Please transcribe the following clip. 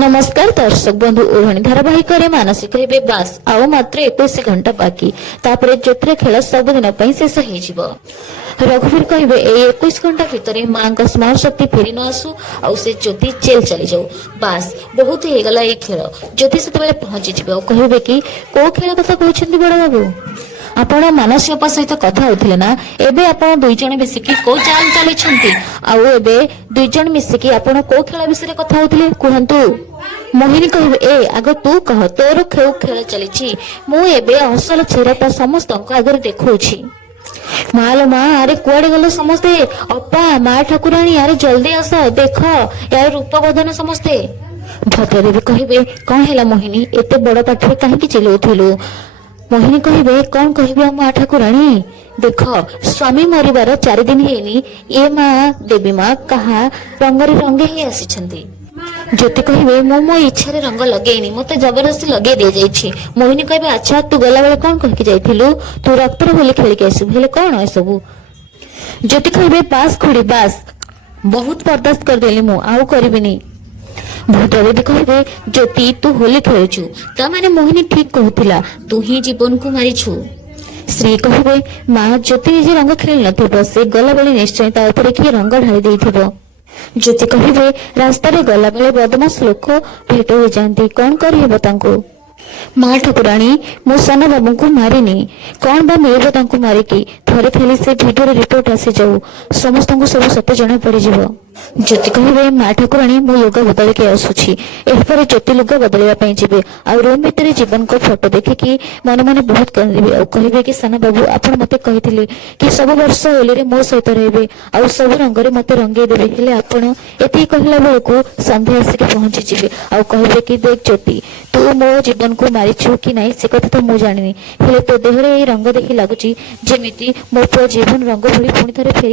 नमस्कार दर्शक बंधु ओढ़णी धारावाहिक मानसिक हे बास आउ मात्र 21 घंटा बाकी तापर ज्योतिर खेल सबुदिन शेष हो रघुवीर कहे ए 21 घंटा भितर माँ का स्मरण शक्ति फेरी न आसू आउ से ज्योति जेल चली जाऊ बास बहुत ही गला ये खेल ज्योति से पहुंची जाए कहे कि को खेल कथा कहते बड़ बाबू आपण मानसिक सहित कथा होते ना एबे आपण दुई जण मिसिकी को चाल चली आउ एबे दुई जण मिसिकी आपण को खेल विषय कथा होते कहतु मोहिनी कह ए आग तू कह तोर खेल खेल चली मु एबे असल चेहरा समस्त आगे देखौछि मालो माँ अरे कुआडे गल समस्ते अपा माँ ठाकुराणी यार जल्दी आस देख यार रूप बदन समस्ते भद्रदेवी कहे कौन है मोहिनी एते बड़ पाठे कहीं चिल्लाउथिलु मोहिनी कहे कौन कह माँ ठाकुराणी देख स्वामी मरिबार 4 दिन हेनी ये माँ देवी माँ कहा रंगरे रंगे ही आसी ज्योति कहे मो मो इच्छा रंग लगेनी मत जबरदस्ती लगे दे जाइछि मोहिनी कहे अच्छा तू गला बेले कौन कह के जाइथिलु तू रक्तर होली खेल के आसु हेले कौन है सब ज्योति कहे बास खुड़ी बास बहुत बर्दाश्त कर देली मु आउ करबिनी भद्रदेवी कहे ज्योति तू होली खेलुछु ता माने मोहिनी ठीक कहूतिला तू ही जीवन को मारिछु श्री कहे माँ ज्योति निजे रंग खेल नथिबो से गला बेले निश्चय ता ऊपर किए रंग ढाली देइथिबो ज्योति कहे रास्ता गला बेले बदमाश लोक भेट हो जाती कौन करहेब तांको माँ ठाकुराणी मो सान बाबू को मारिनी कौन बा मिलबो तांको मारिकी थरे थेली से भिडियो रिपोर्ट आसी जाऊ समस्त को सब सत्य जना पड़ी जिवो ज्योति कहे माँ ठाकुराणी मो लुगा बदल के आसुछि एपर ज्योति लुगा बदलवा पई जिबे आ रूम भीतर जीवन को फोटो देखिकी मन मन बहुत कांदिबे आ कहिबे कि साना बाबू आपण मते कहिथिले कि सब वर्ष होली रे मो सहित रहबे आ सब रंग रे मते रंगे देबे हेले आपण एती कहला बेलको संध्या आसी के पहुंची जिबे आ कहिबे कि देख ज्योति तू मो जीवन को मारिछु कि नहीं से कथा तो मु जानिनी हेले तो देहरे ए रंग देखि लागुची जेमिति मो जीवन रंग भली पुणी थरे फेरी